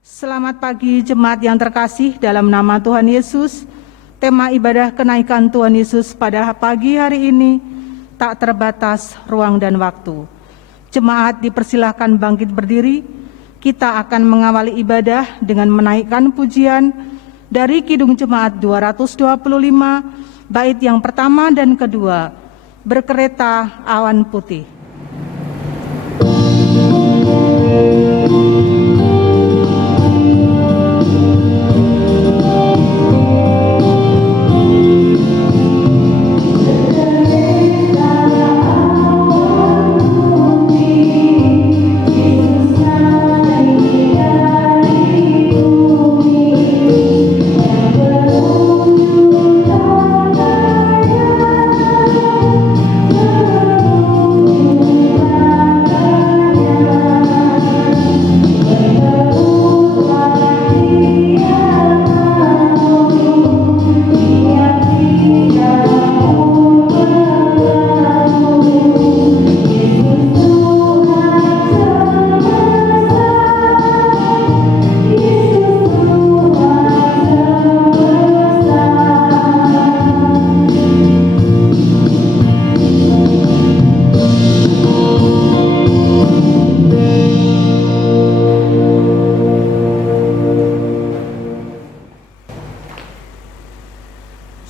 Selamat pagi jemaat yang terkasih dalam nama Tuhan Yesus. Tema ibadah kenaikan Tuhan Yesus pada pagi hari ini tak terbatas ruang dan waktu. Jemaat dipersilahkan bangkit berdiri. Kita akan mengawali ibadah dengan menaikkan pujian dari Kidung Jemaat 225, bait yang pertama dan kedua, Berkereta Awan Putih.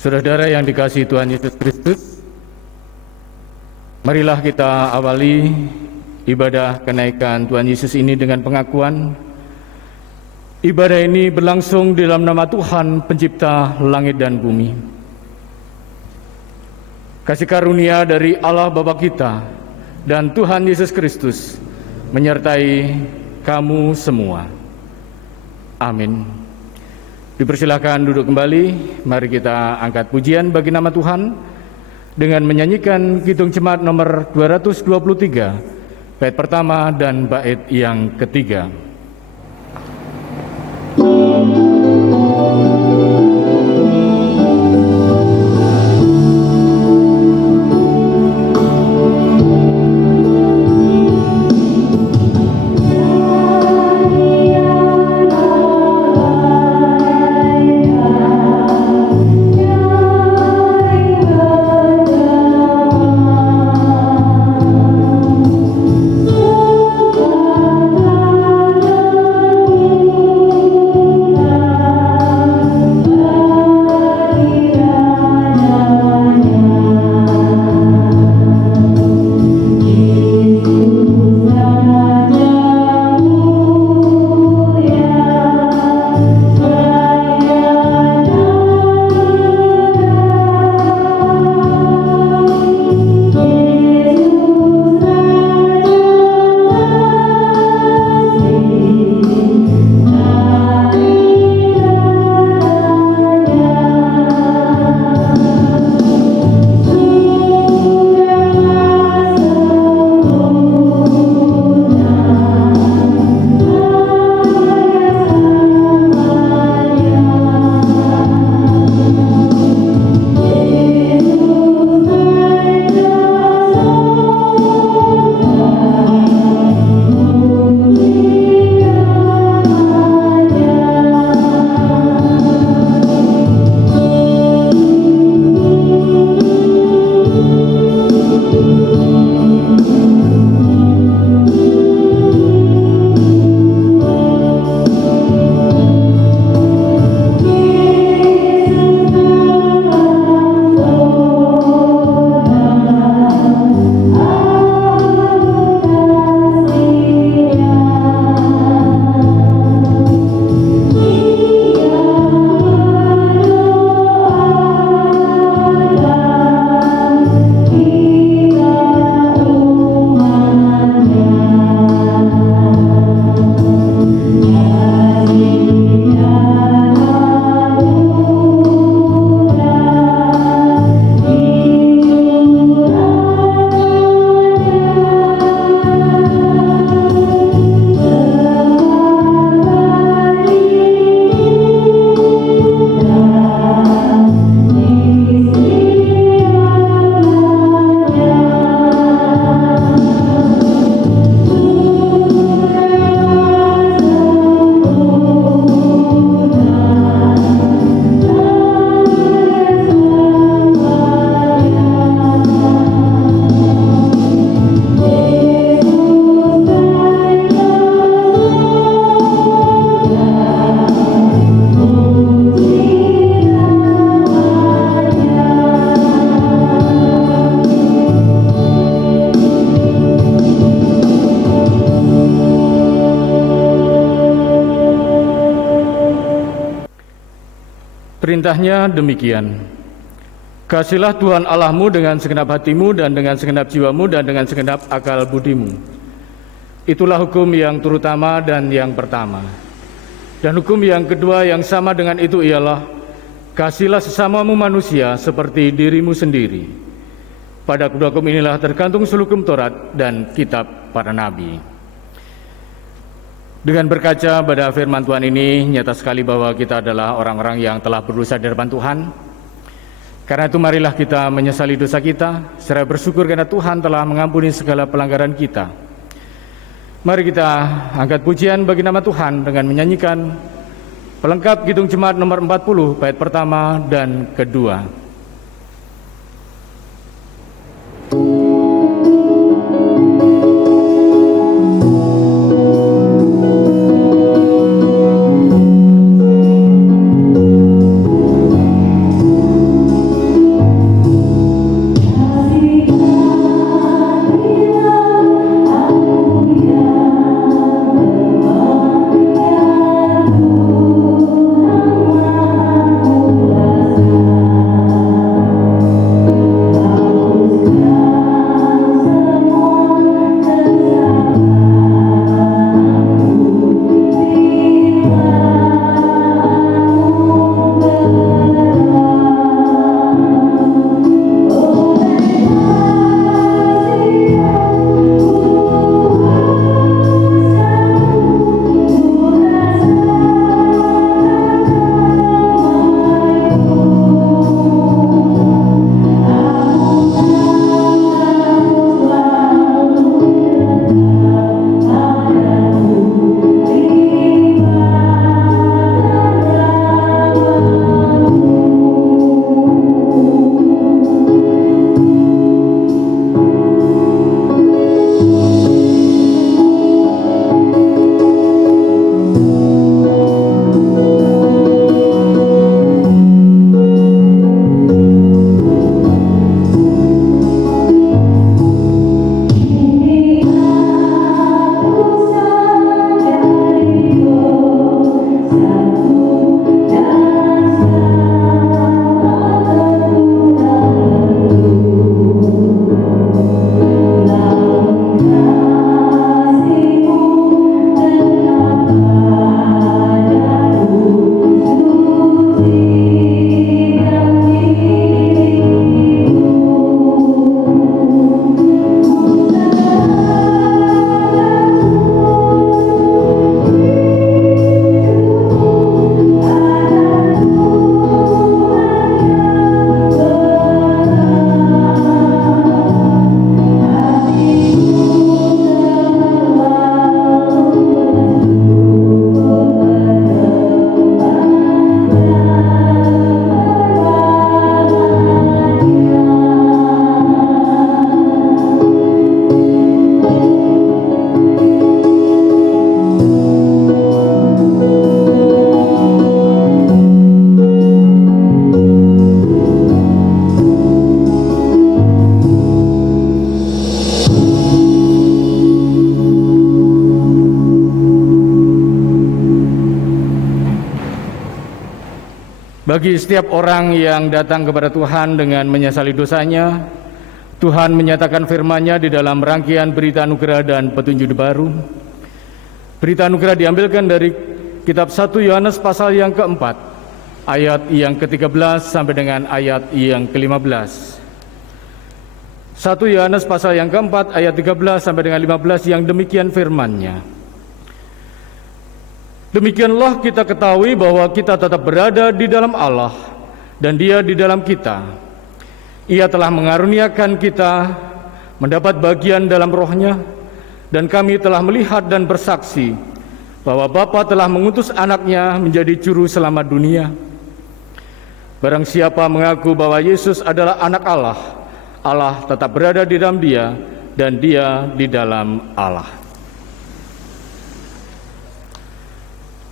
Saudara yang dikasihi Tuhan Yesus Kristus, marilah kita awali ibadah kenaikan Tuhan Yesus ini dengan pengakuan. Ibadah ini berlangsung di dalam nama Tuhan pencipta langit dan bumi. Kasih karunia dari Allah Bapa kita dan Tuhan Yesus Kristus menyertai kamu semua. Amin. Dipersilakan duduk kembali. Mari kita angkat pujian bagi nama Tuhan dengan menyanyikan Kidung Jemaat nomor 223, bait pertama dan bait yang ketiga. Thank you. Perintahnya demikian: Kasihilah Tuhan Allahmu dengan segenap hatimu dan dengan segenap jiwamu dan dengan segenap akal budimu. Itulah hukum yang terutama dan yang pertama. Dan hukum yang kedua yang sama dengan itu ialah, kasihilah sesamamu manusia seperti dirimu sendiri. Pada kedua hukum inilah tergantung seluruh hukum Taurat dan kitab para nabi. Dengan berkaca pada firman Tuhan ini, nyata sekali bahwa kita adalah orang-orang yang telah berdosa di hadapan Tuhan. Karena itu marilah kita menyesali dosa kita, serta bersyukur karena Tuhan telah mengampuni segala pelanggaran kita. Mari kita angkat pujian bagi nama Tuhan dengan menyanyikan pelengkap Kidung Jemaat nomor 40, bait pertama dan kedua. Bagi setiap orang yang datang kepada Tuhan dengan menyesali dosanya, Tuhan menyatakan firman-Nya di dalam rangkaian berita anugerah dan petunjuk baru. Berita anugerah diambilkan dari kitab 1 Yohanes pasal yang keempat, ayat yang ke-13 sampai dengan ayat yang ke-15. 1 Yohanes pasal yang keempat, ayat 13 sampai dengan 15 yang demikian firman-Nya. Demikianlah kita ketahui bahwa kita tetap berada di dalam Allah dan Dia di dalam kita. Ia telah mengaruniakan kita mendapat bagian dalam roh-Nya, dan kami telah melihat dan bersaksi bahwa Bapa telah mengutus anak-Nya menjadi juru selamat dunia. Barang siapa mengaku bahwa Yesus adalah anak Allah, Allah tetap berada di dalam Dia dan Dia di dalam Allah.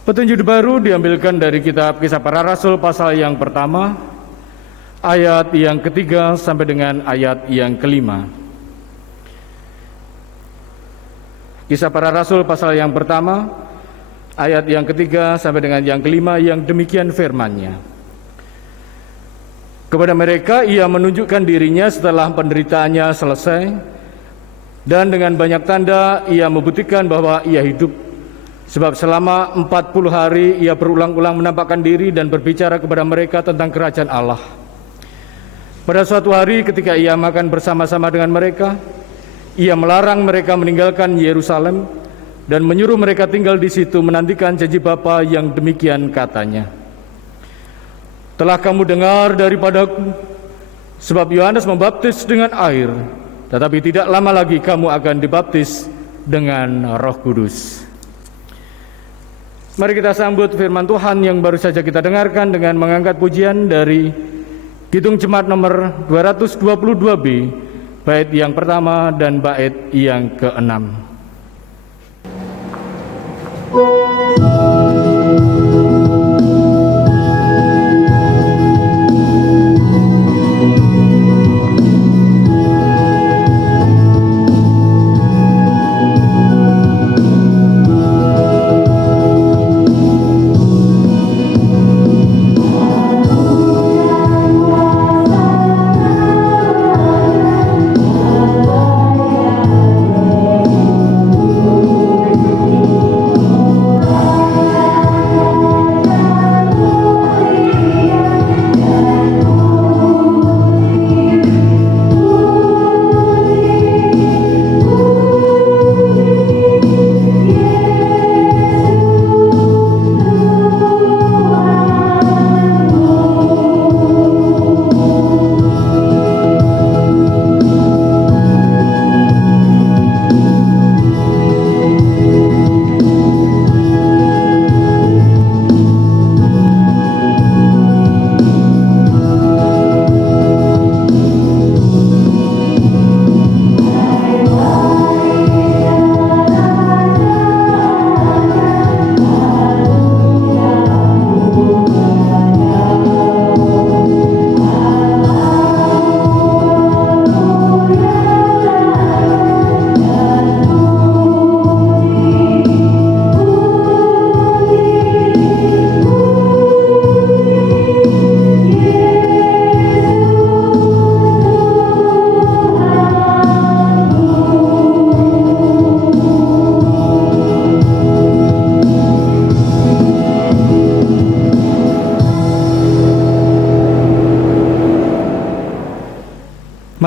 Petunjuk baru diambilkan dari kitab Kisah Para Rasul pasal yang pertama, ayat yang ketiga sampai dengan ayat yang kelima. Kisah Para Rasul pasal yang pertama, ayat yang ketiga sampai dengan yang kelima yang demikian firman-Nya. Kepada mereka ia menunjukkan dirinya setelah penderitaannya selesai, dan dengan banyak tanda ia membuktikan bahwa ia hidup. Sebab selama 40 hari ia berulang-ulang menampakkan diri dan berbicara kepada mereka tentang kerajaan Allah. Pada suatu hari ketika ia makan bersama-sama dengan mereka, ia melarang mereka meninggalkan Yerusalem dan menyuruh mereka tinggal di situ menantikan janji Bapa yang demikian katanya. Telah kamu dengar daripadaku, sebab Yohanes membaptis dengan air, tetapi tidak lama lagi kamu akan dibaptis dengan Roh Kudus. Mari kita sambut firman Tuhan yang baru saja kita dengarkan dengan mengangkat pujian dari Kidung Jemaat nomor 222B, bait yang pertama dan bait yang ke-6.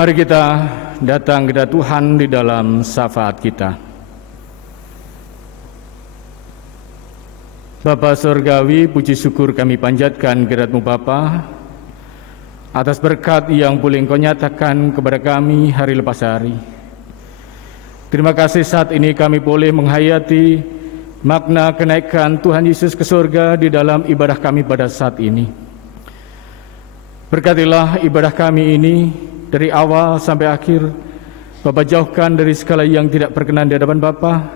Mari kita datang kepada Tuhan di dalam syafaat kita. Bapa Surgawi, puji syukur kami panjatkan kehadirat-Mu Bapa, atas berkat yang boleh Engkau nyatakan kepada kami hari lepas hari. Terima kasih saat ini kami boleh menghayati makna kenaikan Tuhan Yesus ke surga di dalam ibadah kami pada saat ini. Berkatilah ibadah kami ini, dari awal sampai akhir, Bapa jauhkan dari segala yang tidak berkenan di hadapan Bapa.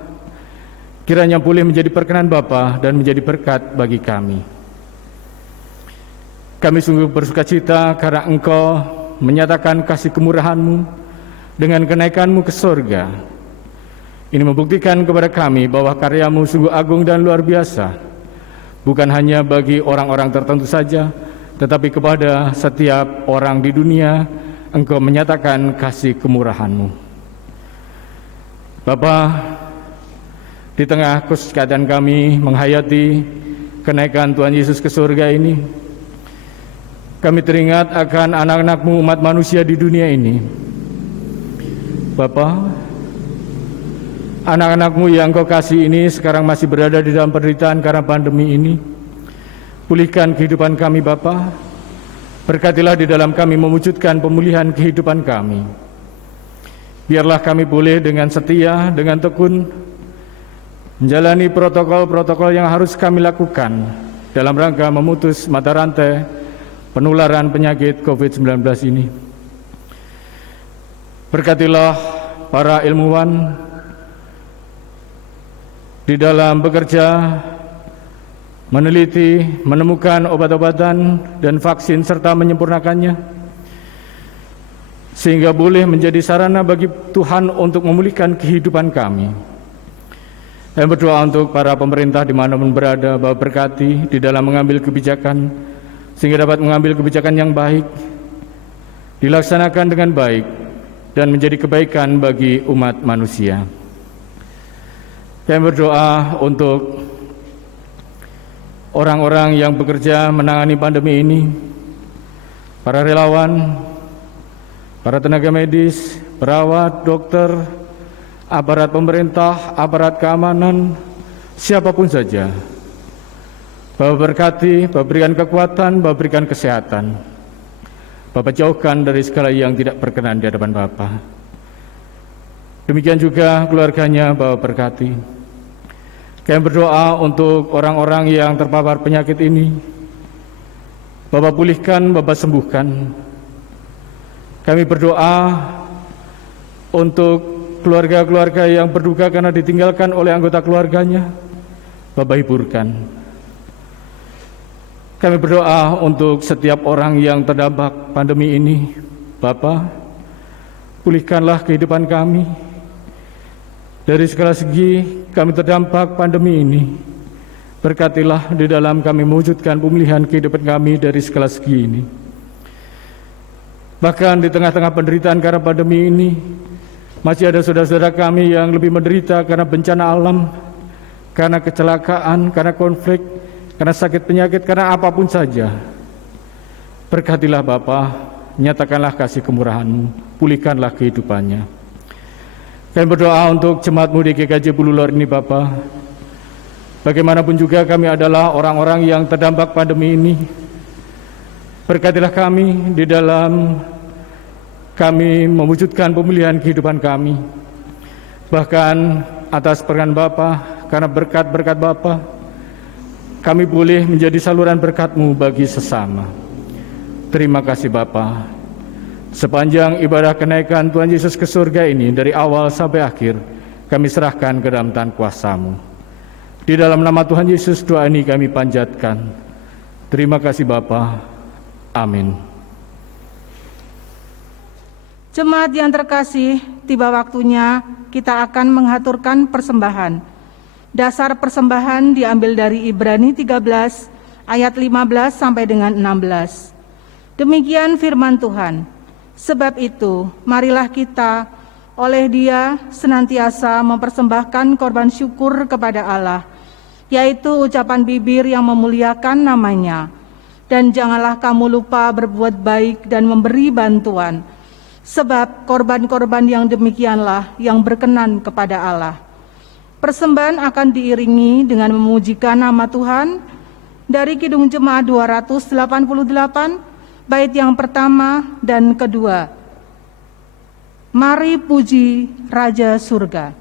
Kiranya boleh menjadi perkenan Bapa dan menjadi berkat bagi kami. Kami sungguh bersukacita karena Engkau menyatakan kasih kemurahan-Mu dengan kenaikan-Mu ke surga. Ini membuktikan kepada kami bahwa karya-Mu sungguh agung dan luar biasa, bukan hanya bagi orang-orang tertentu saja, tetapi kepada setiap orang di dunia. Engkau menyatakan kasih kemurahan-Mu. Bapa, di tengah keadaan kami menghayati kenaikan Tuhan Yesus ke surga ini, kami teringat akan anak-anak-Mu umat manusia di dunia ini. Bapa, anak-anak-Mu yang Engkau kasih ini sekarang masih berada di dalam penderitaan karena pandemi ini. Pulihkan kehidupan kami Bapa. Berkatilah di dalam kami mewujudkan pemulihan kehidupan kami. Biarlah kami boleh dengan setia, dengan tekun menjalani protokol-protokol yang harus kami lakukan dalam rangka memutus mata rantai penularan penyakit COVID-19 ini. Berkatilah para ilmuwan di dalam bekerja, meneliti, menemukan obat-obatan dan vaksin serta menyempurnakannya, sehingga boleh menjadi sarana bagi Tuhan untuk memulihkan kehidupan kami. Dan berdoa untuk para pemerintah dimanapun berada, Bapa berkati di dalam mengambil kebijakan, sehingga dapat mengambil kebijakan yang baik, dilaksanakan dengan baik dan menjadi kebaikan bagi umat manusia. Kami berdoa untuk orang-orang yang bekerja menangani pandemi ini, para relawan, para tenaga medis, perawat, dokter, aparat pemerintah, aparat keamanan, siapapun saja. Bapak berkati, Bapak berikan kekuatan, Bapak berikan kesehatan. Bapak jauhkan dari segala yang tidak berkenan di hadapan Bapak. Demikian juga keluarganya Bapak berkati. Kami berdoa untuk orang-orang yang terpapar penyakit ini. Bapak pulihkan, Bapak sembuhkan. Kami berdoa untuk keluarga-keluarga yang berduka karena ditinggalkan oleh anggota keluarganya. Bapak hiburkan. Kami berdoa untuk setiap orang yang terdampak pandemi ini. Bapa, pulihkanlah kehidupan kami. Dari segala segi kami terdampak pandemi ini. Berkatilah di dalam kami mewujudkan pemulihan kehidupan kami dari segala segi ini. Bahkan di tengah-tengah penderitaan karena pandemi ini, masih ada saudara-saudara kami yang lebih menderita karena bencana alam, karena kecelakaan, karena konflik, karena sakit penyakit, karena apapun saja. Berkatilah Bapa, nyatakanlah kasih kemurahan-Mu, pulihkanlah kehidupannya. Kami berdoa untuk jemaat-Mu di GKJ Bululor ini Bapa. Bagaimanapun juga kami adalah orang-orang yang terdampak pandemi ini. Berkatilah kami di dalam kami mewujudkan pemulihan kehidupan kami. Bahkan atas perkenan Bapa, karena berkat-berkat Bapa, kami boleh menjadi saluran berkat-Mu bagi sesama. Terima kasih Bapa. Sepanjang ibadah kenaikan Tuhan Yesus ke surga ini, dari awal sampai akhir, kami serahkan ke dalam tangan kuasa-Mu. Di dalam nama Tuhan Yesus doa ini kami panjatkan. Terima kasih Bapa. Amin. Jemaat yang terkasih, tiba waktunya kita akan mengaturkan persembahan. Dasar persembahan diambil dari Ibrani 13 ayat 15 sampai dengan 16. Demikian firman Tuhan. Sebab itu, marilah kita oleh Dia senantiasa mempersembahkan korban syukur kepada Allah, yaitu ucapan bibir yang memuliakan namanya. Dan janganlah kamu lupa berbuat baik dan memberi bantuan, sebab korban-korban yang demikianlah yang berkenan kepada Allah. Persembahan akan diiringi dengan memujikan nama Tuhan dari Kidung Jemaat 288, bait yang pertama dan kedua. Mari puji Raja Surga.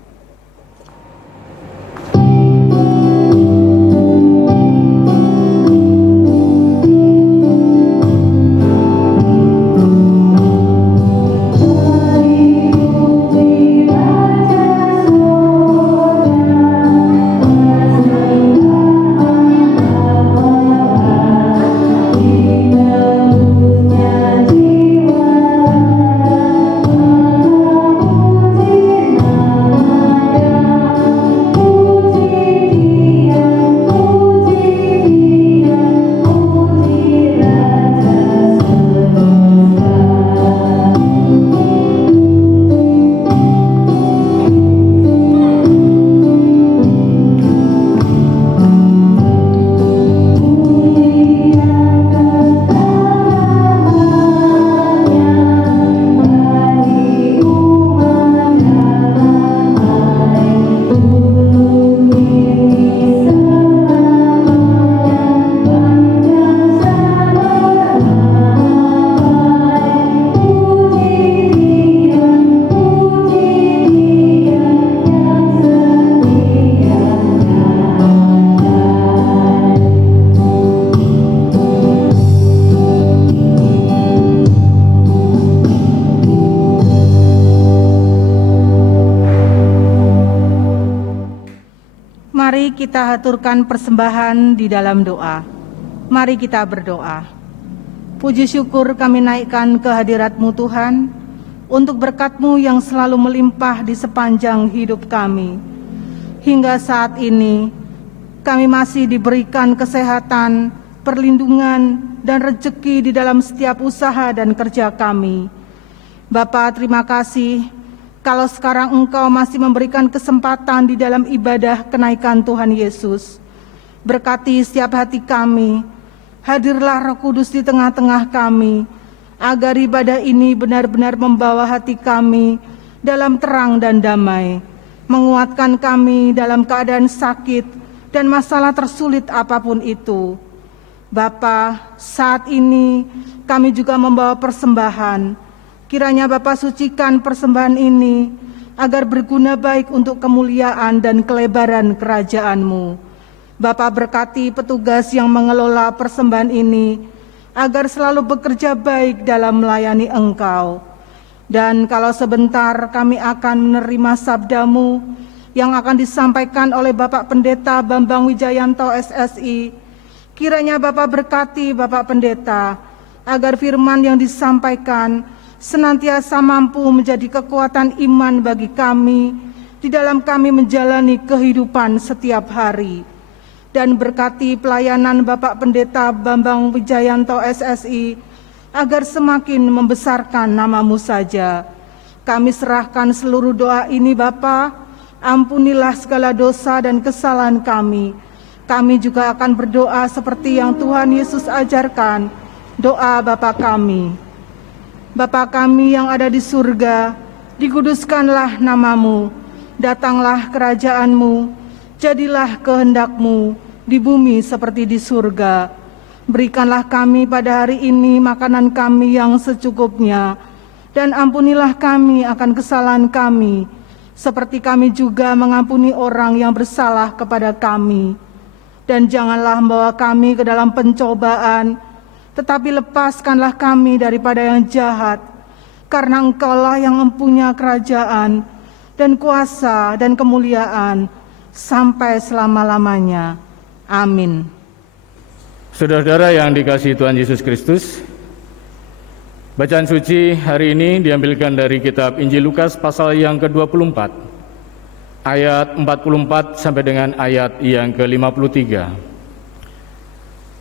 Mari kita haturkan persembahan di dalam doa. Mari kita berdoa. Puji syukur kami naikkan ke hadirat-Mu Tuhan, untuk berkat-Mu yang selalu melimpah di sepanjang hidup kami. Hingga saat ini, kami masih diberikan kesehatan perlindungan, dan rejeki di dalam setiap usaha dan kerja kami. Bapa, terima kasih kalau sekarang Engkau masih memberikan kesempatan di dalam ibadah kenaikan Tuhan Yesus. Berkati setiap hati kami, hadirlah Roh Kudus di tengah-tengah kami, agar ibadah ini benar-benar membawa hati kami dalam terang dan damai, menguatkan kami dalam keadaan sakit dan masalah tersulit apapun itu. Bapa, saat ini kami juga membawa persembahan. Kiranya Bapa sucikan persembahan ini agar berguna baik untuk kemuliaan dan kelebaran kerajaan-Mu. Bapa, berkati petugas yang mengelola persembahan ini agar selalu bekerja baik dalam melayani Engkau. Dan kalau sebentar kami akan menerima sabda-Mu yang akan disampaikan oleh Bapak Pendeta Bambang Wijayanto SSI, kiranya Bapak berkati Bapak Pendeta agar firman yang disampaikan senantiasa mampu menjadi kekuatan iman bagi kami di dalam kami menjalani kehidupan setiap hari. Dan berkati pelayanan Bapak Pendeta Bambang Wijayanto SSI agar semakin membesarkan nama-Mu saja. Kami serahkan seluruh doa ini Bapa, ampunilah segala dosa dan kesalahan kami. Kami juga akan berdoa seperti yang Tuhan Yesus ajarkan, doa Bapa kami. Bapa kami yang ada di surga, dikuduskanlah nama-Mu, datanglah kerajaan-Mu, jadilah kehendak-Mu di bumi seperti di surga. Berikanlah kami pada hari ini makanan kami yang secukupnya, dan ampunilah kami akan kesalahan kami, seperti kami juga mengampuni orang yang bersalah kepada kami. Dan janganlah membawa kami ke dalam pencobaan, tetapi lepaskanlah kami daripada yang jahat, karena Engkaulah yang mempunyai kerajaan, dan kuasa, dan kemuliaan, sampai selama-lamanya. Amin. Saudara-saudara yang dikasihi Tuhan Yesus Kristus, bacaan suci hari ini diambilkan dari kitab Injil Lukas pasal yang ke-24, ayat 44 sampai dengan ayat yang ke-53.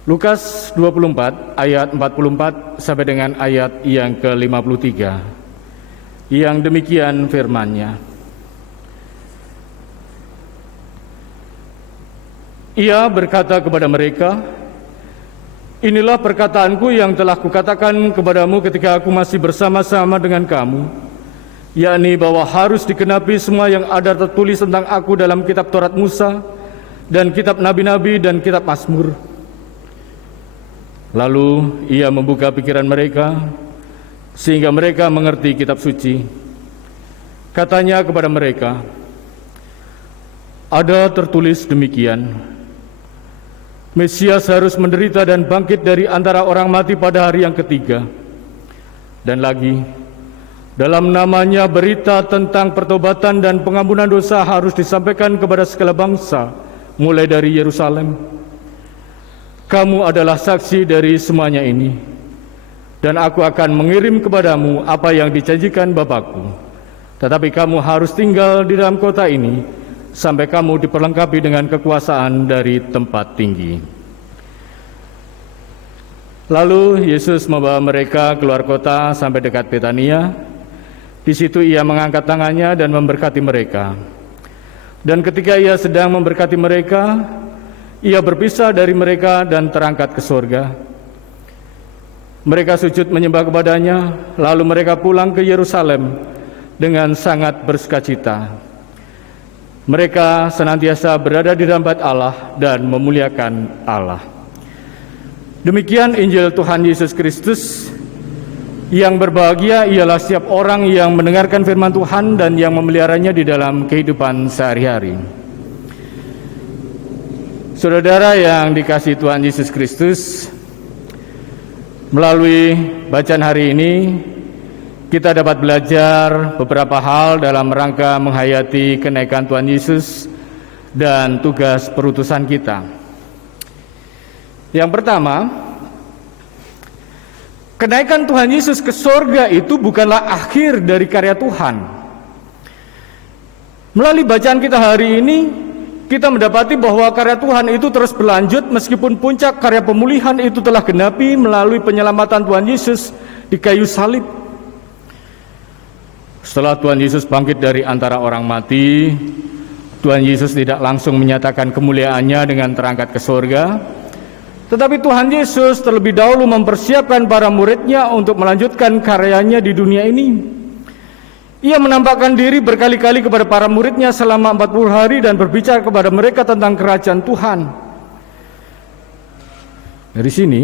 Lukas 24 ayat 44 sampai dengan ayat yang ke-53. Yang demikian firman-Nya. Ia berkata kepada mereka, "Inilah perkataanku yang telah kukatakan kepadamu ketika aku masih bersama-sama dengan kamu, yakni bahwa harus dikenapi semua yang ada tertulis tentang aku dalam kitab Taurat Musa dan kitab Nabi-Nabi dan kitab Mazmur." Lalu ia membuka pikiran mereka sehingga mereka mengerti kitab suci. Katanya kepada mereka, "Ada tertulis demikian, Mesias harus menderita dan bangkit dari antara orang mati pada hari yang ketiga. Dan lagi, dalam namanya berita tentang pertobatan dan pengampunan dosa harus disampaikan kepada segala bangsa, mulai dari Yerusalem. Kamu adalah saksi dari semuanya ini, dan aku akan mengirim kepadamu apa yang dijanjikan Bapakku. Tetapi kamu harus tinggal di dalam kota ini, sampai kamu diperlengkapi dengan kekuasaan dari tempat tinggi." Lalu Yesus membawa mereka keluar kota sampai dekat Betania. Di situ ia mengangkat tangannya dan memberkati mereka. Dan ketika ia sedang memberkati mereka, ia berpisah dari mereka dan terangkat ke surga. Mereka sujud menyembah kepadanya, lalu mereka pulang ke Yerusalem dengan sangat bersukacita. Mereka senantiasa berada di dalam bait Allah dan memuliakan Allah. Demikian Injil Tuhan Yesus Kristus. Yang berbahagia ialah setiap orang yang mendengarkan firman Tuhan dan yang memeliharanya di dalam kehidupan sehari-hari. Saudara yang dikasihi Tuhan Yesus Kristus, melalui bacaan hari ini kita dapat belajar beberapa hal dalam rangka menghayati kenaikan Tuhan Yesus dan tugas perutusan kita. Yang pertama, kenaikan Tuhan Yesus ke sorga itu bukanlah akhir dari karya Tuhan. Melalui bacaan kita hari ini, kita mendapati bahwa karya Tuhan itu terus berlanjut meskipun puncak karya pemulihan itu telah genapi melalui penyelamatan Tuhan Yesus di kayu salib. Setelah Tuhan Yesus bangkit dari antara orang mati, Tuhan Yesus tidak langsung menyatakan kemuliaannya dengan terangkat ke surga, tetapi Tuhan Yesus terlebih dahulu mempersiapkan para muridnya untuk melanjutkan karyanya di dunia ini. Ia menampakkan diri berkali-kali kepada para muridnya selama 40 hari dan berbicara kepada mereka tentang kerajaan Tuhan. Dari sini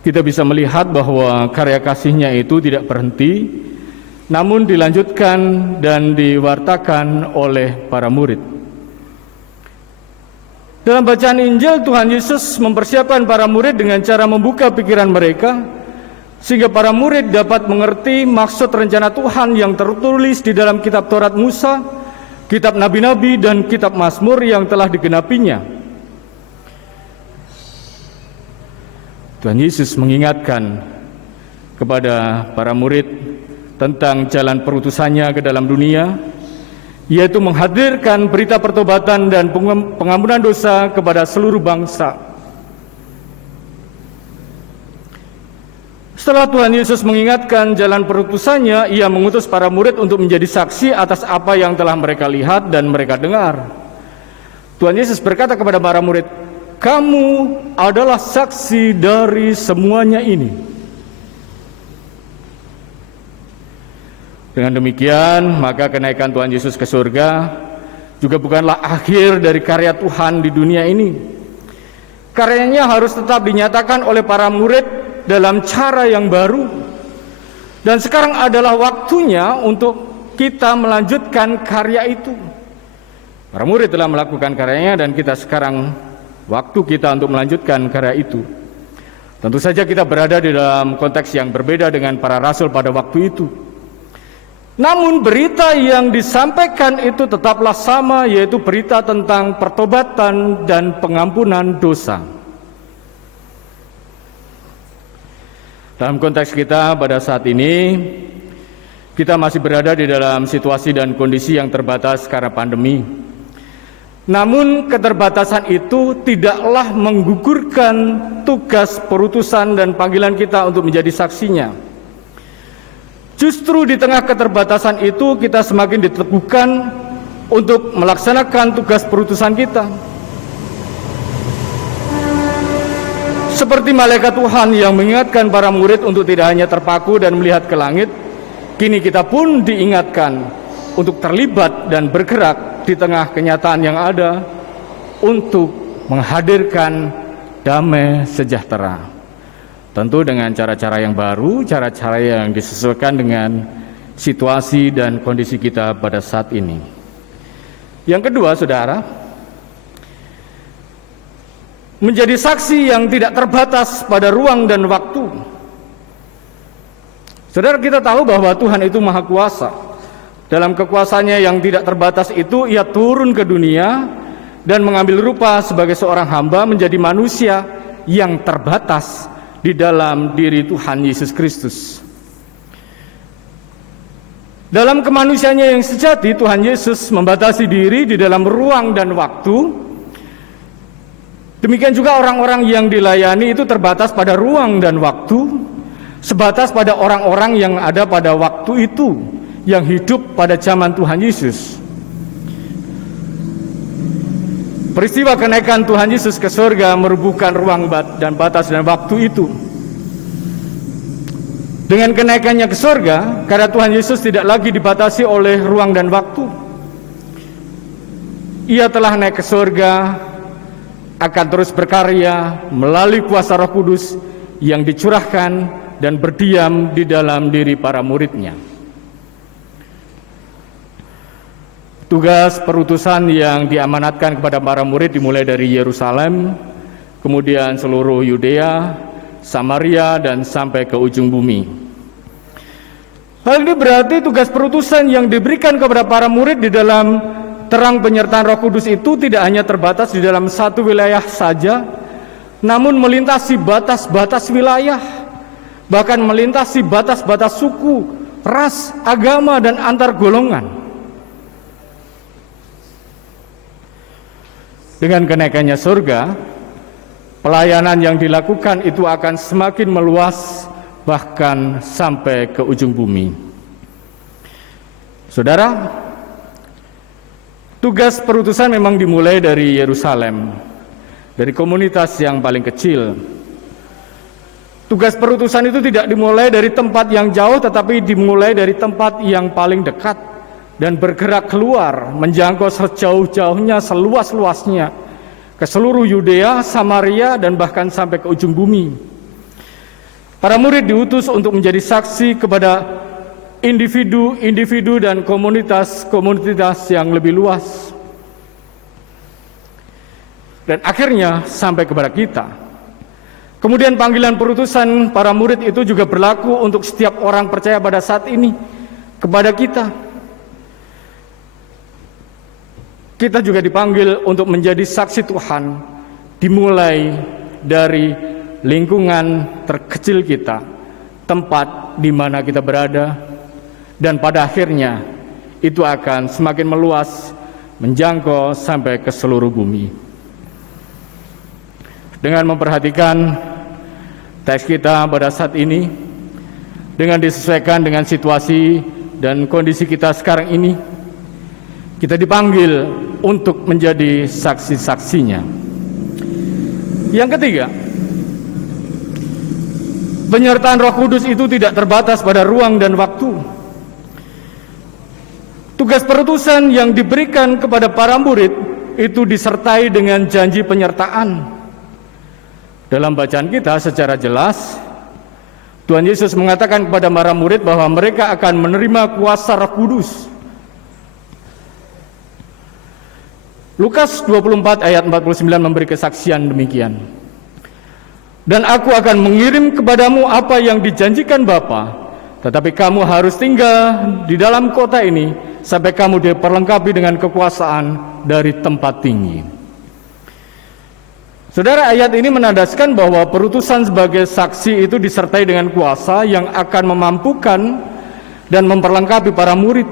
kita bisa melihat bahwa karya kasih-Nya itu tidak berhenti, namun dilanjutkan dan diwartakan oleh para murid. Dalam bacaan Injil, Tuhan Yesus mempersiapkan para murid dengan cara membuka pikiran mereka, sehingga para murid dapat mengerti maksud rencana Tuhan yang tertulis di dalam kitab Taurat Musa, kitab Nabi-Nabi, dan kitab Mazmur yang telah digenapinya. Tuhan Yesus mengingatkan kepada para murid tentang jalan perutusannya ke dalam dunia, yaitu menghadirkan berita pertobatan dan pengampunan dosa kepada seluruh bangsa. Setelah Tuhan Yesus mengingatkan jalan perutusannya, Ia mengutus para murid untuk menjadi saksi atas apa yang telah mereka lihat dan mereka dengar. Tuhan Yesus berkata kepada para murid, "Kamu adalah saksi dari semuanya ini." Dengan demikian, maka kenaikan Tuhan Yesus ke surga juga bukanlah akhir dari karya Tuhan di dunia ini. Karyanya harus tetap dinyatakan oleh para murid dalam cara yang baru. Dan sekarang adalah waktunya untuk kita melanjutkan karya itu. Para murid telah melakukan karyanya dan kita sekarang waktu kita untuk melanjutkan karya itu. Tentu saja kita berada di dalam konteks yang berbeda dengan para rasul pada waktu itu. Namun berita yang disampaikan itu tetaplah sama, yaitu berita tentang pertobatan dan pengampunan dosa. Dalam konteks kita pada saat ini, kita masih berada di dalam situasi dan kondisi yang terbatas karena pandemi. Namun keterbatasan itu tidaklah menggugurkan tugas perutusan dan panggilan kita untuk menjadi saksinya. Justru di tengah keterbatasan itu kita semakin diteguhkan untuk melaksanakan tugas perutusan kita. Seperti malaikat Tuhan yang mengingatkan para murid untuk tidak hanya terpaku dan melihat ke langit, kini kita pun diingatkan untuk terlibat dan bergerak di tengah kenyataan yang ada untuk menghadirkan damai sejahtera. Tentu dengan cara-cara yang baru, cara-cara yang disesuaikan dengan situasi dan kondisi kita pada saat ini. Yang kedua, saudara, menjadi saksi yang tidak terbatas pada ruang dan waktu. Saudara, kita tahu bahwa Tuhan itu Maha Kuasa. Dalam kekuasaannya yang tidak terbatas itu, Ia turun ke dunia dan mengambil rupa sebagai seorang hamba menjadi manusia yang terbatas di dalam diri Tuhan Yesus Kristus. Dalam kemanusiaannya yang sejati, Tuhan Yesus membatasi diri di dalam ruang dan waktu. Demikian juga orang-orang yang dilayani itu terbatas pada ruang dan waktu, sebatas pada orang-orang yang ada pada waktu itu, yang hidup pada zaman Tuhan Yesus. Peristiwa kenaikan Tuhan Yesus ke surga merubuhkan ruang dan batas dan waktu itu. Dengan kenaikannya ke surga, karena Tuhan Yesus tidak lagi dibatasi oleh ruang dan waktu. Ia telah naik ke surga, akan terus berkarya melalui kuasa Roh Kudus yang dicurahkan dan berdiam di dalam diri para muridnya. Tugas perutusan yang diamanatkan kepada para murid dimulai dari Yerusalem, kemudian seluruh Yudea, Samaria, dan sampai ke ujung bumi. Hal ini berarti tugas perutusan yang diberikan kepada para murid di dalam terang penyertaan Roh Kudus itu tidak hanya terbatas di dalam satu wilayah saja, namun melintasi batas-batas wilayah, bahkan melintasi batas-batas suku, ras, agama, dan antar golongan. Dengan kenaikannya surga, pelayanan yang dilakukan itu akan semakin meluas, bahkan sampai ke ujung bumi. Saudara, tugas perutusan memang dimulai dari Yerusalem, dari komunitas yang paling kecil. Tugas perutusan itu tidak dimulai dari tempat yang jauh, tetapi dimulai dari tempat yang paling dekat dan bergerak keluar, menjangkau sejauh-jauhnya, seluas-luasnya ke seluruh Yudea, Samaria, dan bahkan sampai ke ujung bumi. Para murid diutus untuk menjadi saksi kepada individu-individu dan komunitas-komunitas yang lebih luas. Dan akhirnya sampai kepada kita. Kemudian panggilan perutusan para murid itu juga berlaku untuk setiap orang percaya pada saat ini, kepada kita. Kita juga dipanggil untuk menjadi saksi Tuhan, dimulai dari lingkungan terkecil kita, tempat di mana kita berada, dan pada akhirnya itu akan semakin meluas, menjangkau sampai ke seluruh bumi. Dengan memperhatikan teks kita pada saat ini, dengan disesuaikan dengan situasi dan kondisi kita sekarang ini, kita dipanggil untuk menjadi saksi-saksinya. Yang ketiga, penyertaan Roh Kudus itu tidak terbatas pada ruang dan waktu. Tugas perutusan yang diberikan kepada para murid itu disertai dengan janji penyertaan. Dalam bacaan kita secara jelas, Tuhan Yesus mengatakan kepada para murid bahwa mereka akan menerima kuasa Roh Kudus. Lukas 24 ayat 49 memberi kesaksian demikian. Dan aku akan mengirim kepadamu apa yang dijanjikan Bapa, tetapi kamu harus tinggal di dalam kota ini sampai kamu diperlengkapi dengan kekuasaan dari tempat tinggi. Saudara, ayat ini menandaskan bahwa perutusan sebagai saksi itu disertai dengan kuasa yang akan memampukan dan memperlengkapi para murid.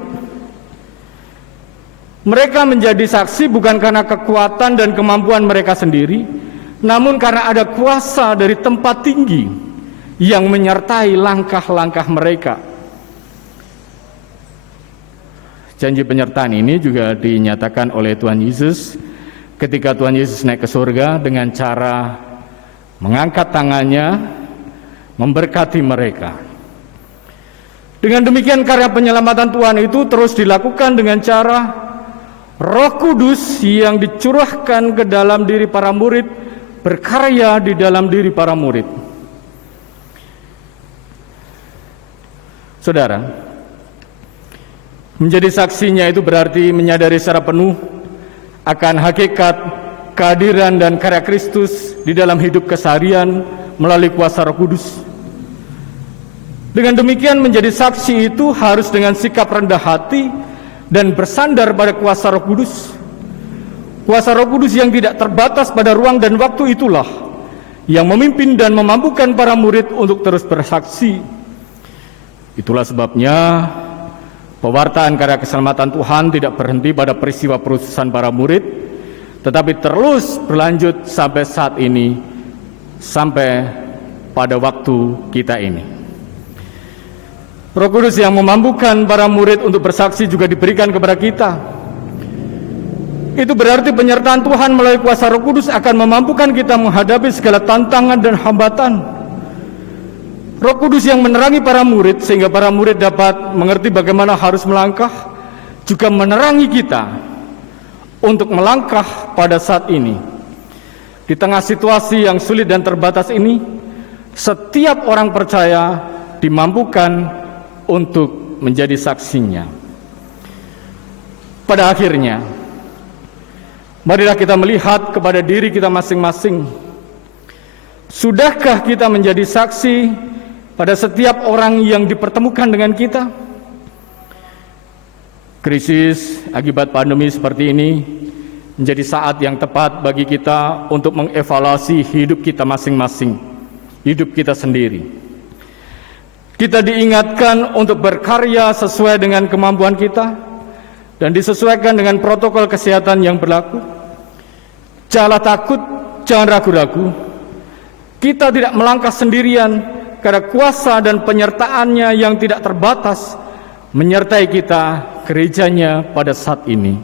Mereka menjadi saksi bukan karena kekuatan dan kemampuan mereka sendiri, namun karena ada kuasa dari tempat tinggi yang menyertai langkah-langkah mereka. Janji penyertaan ini juga dinyatakan oleh Tuhan Yesus ketika Tuhan Yesus naik ke surga dengan cara mengangkat tangannya, memberkati mereka. Dengan demikian karya penyelamatan Tuhan itu terus dilakukan dengan cara Roh Kudus yang dicurahkan ke dalam diri para murid berkarya di dalam diri para murid. Saudara, menjadi saksinya itu berarti menyadari secara penuh akan hakikat kehadiran dan karya Kristus di dalam hidup keseharian melalui kuasa Roh Kudus. Dengan demikian menjadi saksi itu harus dengan sikap rendah hati dan bersandar pada kuasa Roh Kudus. Kuasa Roh Kudus yang tidak terbatas pada ruang dan waktu itulah yang memimpin dan memampukan para murid untuk terus bersaksi. Itulah sebabnya pewartaan karya keselamatan Tuhan tidak berhenti pada peristiwa perutusan para murid, tetapi terus berlanjut sampai saat ini, sampai pada waktu kita ini. Roh Kudus yang memampukan para murid untuk bersaksi juga diberikan kepada kita. Itu berarti penyertaan Tuhan melalui kuasa Roh Kudus akan memampukan kita menghadapi segala tantangan dan hambatan. Roh Kudus yang menerangi para murid sehingga para murid dapat mengerti bagaimana harus melangkah, juga menerangi kita untuk melangkah pada saat ini. Di tengah situasi yang sulit dan terbatas ini, setiap orang percaya dimampukan untuk menjadi saksinya. Pada akhirnya, marilah kita melihat kepada diri kita masing-masing. Sudahkah kita menjadi saksi pada setiap orang yang dipertemukan dengan kita? Krisis akibat pandemi seperti ini menjadi saat yang tepat bagi kita untuk mengevaluasi hidup kita masing-masing, hidup kita sendiri. Kita diingatkan untuk berkarya sesuai dengan kemampuan kita dan disesuaikan dengan protokol kesehatan yang berlaku. Janganlah takut, jangan ragu-ragu. Kita tidak melangkah sendirian, karena kuasa dan penyertaannya yang tidak terbatas menyertai kita, gerejanya pada saat ini.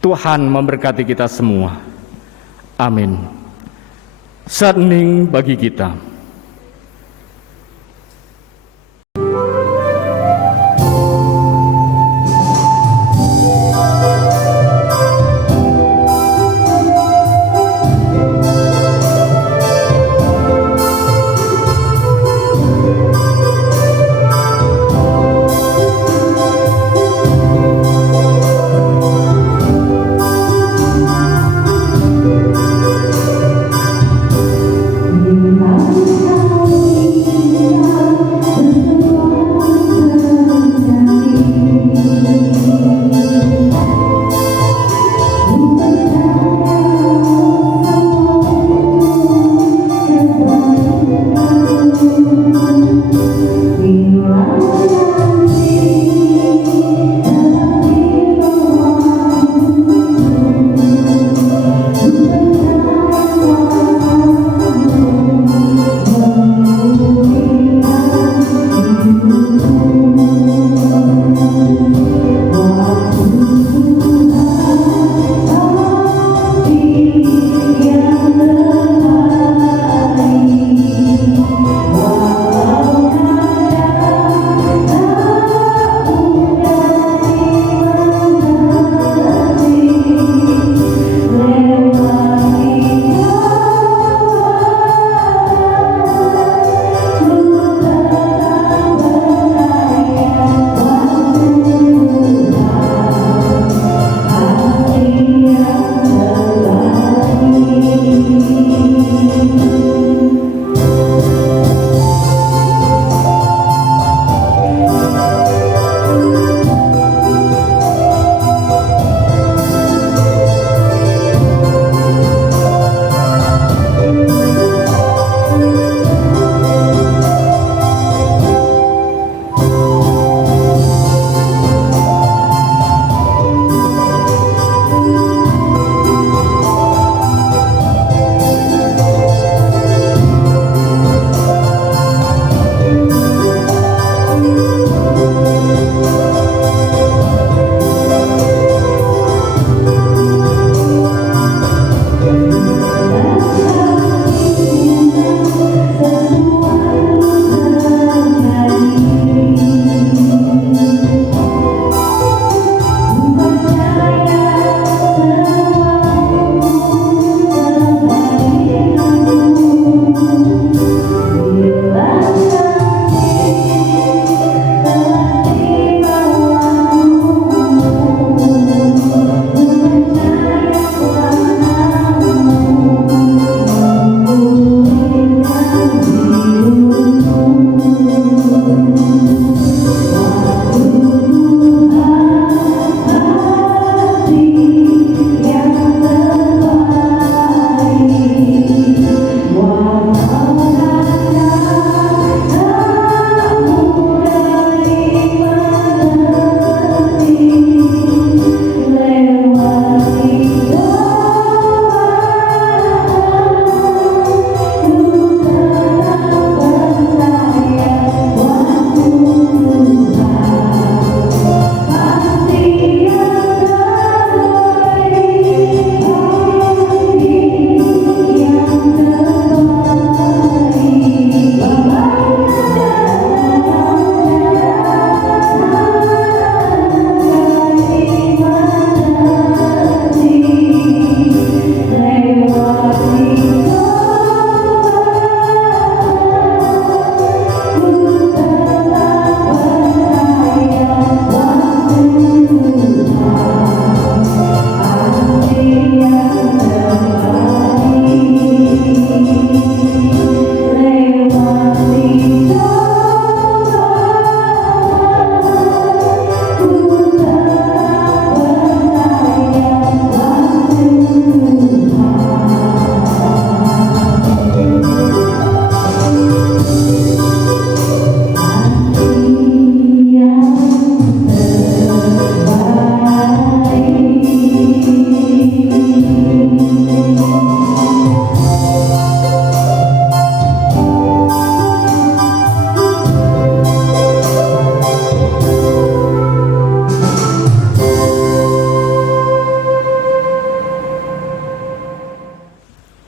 Tuhan memberkati kita semua. Amin. Saat hening bagi kita.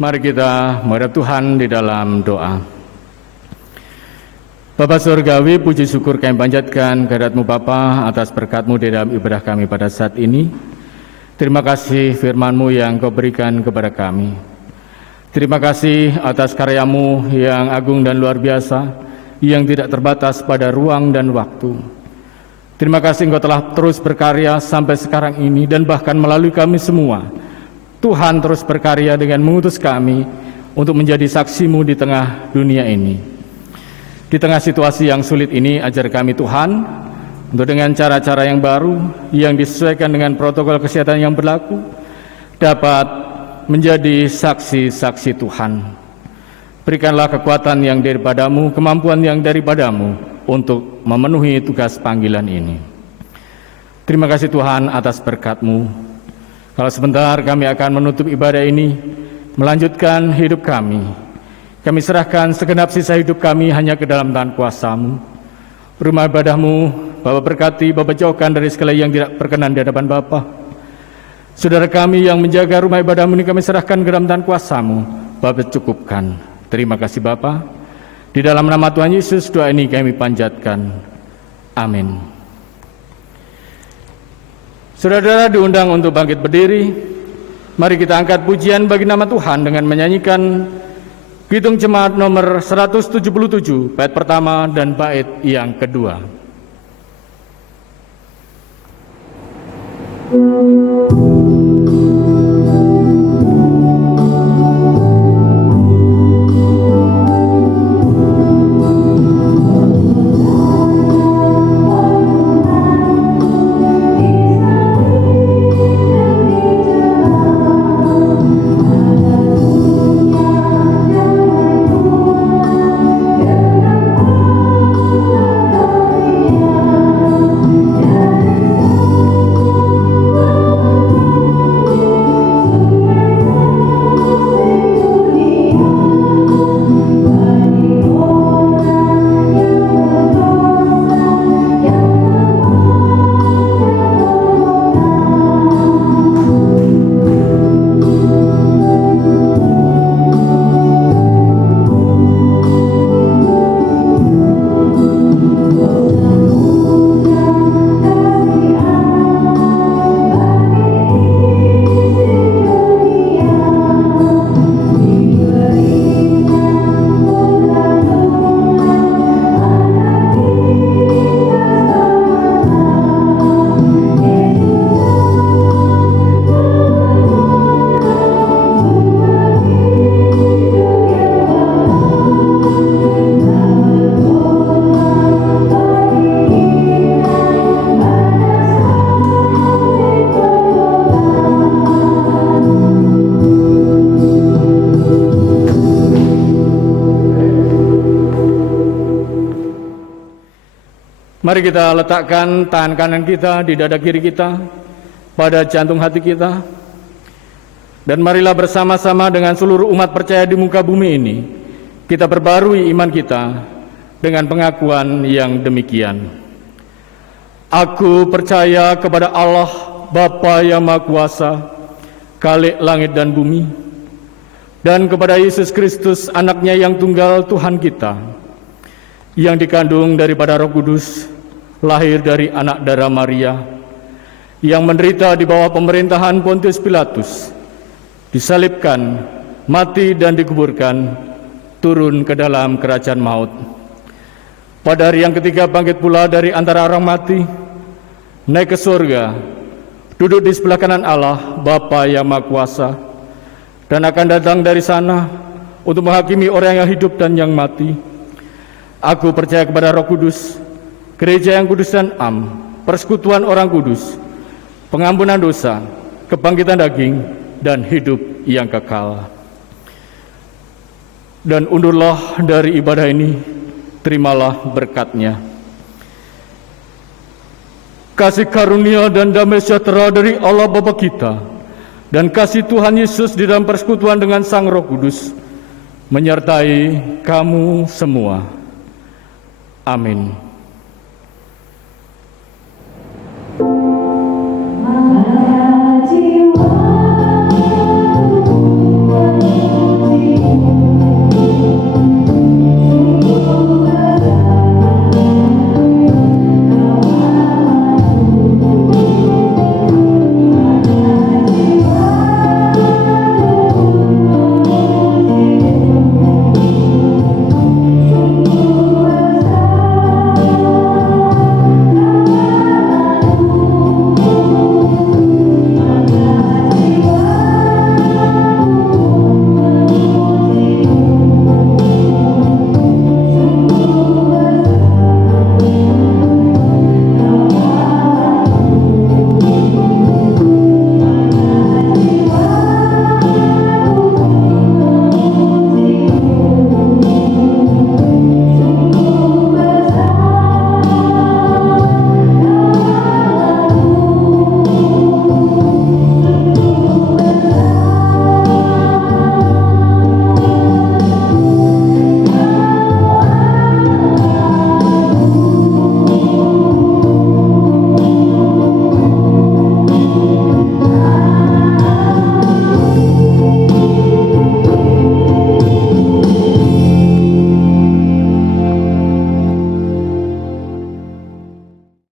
Mari kita menghadap Tuhan di dalam doa. Bapa Surgawi, puji syukur kami panjatkan kehadirat-Mu Bapa atas berkat-Mu di dalam ibadah kami pada saat ini. Terima kasih firman-Mu yang Kau berikan kepada kami. Terima kasih atas karya-Mu yang agung dan luar biasa, yang tidak terbatas pada ruang dan waktu. Terima kasih Engkau telah terus berkarya sampai sekarang ini, dan bahkan melalui kami semua. Tuhan terus berkarya dengan mengutus kami untuk menjadi saksi-Mu di tengah dunia ini. Di tengah situasi yang sulit ini, ajar kami Tuhan, untuk dengan cara-cara yang baru, yang disesuaikan dengan protokol kesehatan yang berlaku, dapat menjadi saksi-saksi Tuhan. Berikanlah kekuatan yang daripada-Mu, kemampuan yang daripada-Mu, untuk memenuhi tugas panggilan ini. Terima kasih Tuhan atas berkat-Mu. Kalau sebentar kami akan menutup ibadah ini, melanjutkan hidup kami. Kami serahkan segenap sisa hidup kami hanya ke dalam tangan kuasa-Mu. Rumah ibadah-Mu, Bapa berkati, Bapa jauhkan dari segala yang tidak berkenan di hadapan Bapa. Saudara kami yang menjaga rumah ibadah-Mu ini kami serahkan ke dalam tangan kuasa-Mu. Bapa cukupkan. Terima kasih Bapa. Di dalam nama Tuhan Yesus doa ini kami panjatkan. Amin. Saudara-saudara diundang untuk bangkit berdiri. Mari kita angkat pujian bagi nama Tuhan dengan menyanyikan Pitung Jemaat nomor 177, bait pertama dan bait yang kedua. Mari kita letakkan tangan kanan kita di dada kiri kita, pada jantung hati kita. Dan marilah bersama-sama dengan seluruh umat percaya di muka bumi ini, kita perbarui iman kita dengan pengakuan yang demikian. Aku percaya kepada Allah, Bapa yang Maha Kuasa, Khalik langit dan bumi, dan kepada Yesus Kristus, anaknya yang tunggal Tuhan kita, yang dikandung daripada Roh Kudus, lahir dari anak darah Maria, yang menderita di bawah pemerintahan Pontius Pilatus, disalibkan, mati dan dikuburkan, turun ke dalam kerajaan maut. Pada hari yang ketiga bangkit pula dari antara orang mati, naik ke surga, duduk di sebelah kanan Allah, Bapa yang Maha Kuasa, dan akan datang dari sana untuk menghakimi orang yang hidup dan yang mati. Aku percaya kepada Roh Kudus, gereja yang kudus dan am, persekutuan orang kudus, pengampunan dosa, kebangkitan daging, dan hidup yang kekal. Dan undurlah dari ibadah ini, terimalah berkat-Nya. Kasih karunia dan damai sejahtera dari Allah Bapa kita, dan kasih Tuhan Yesus di dalam persekutuan dengan Sang Roh Kudus, menyertai kamu semua. Amin.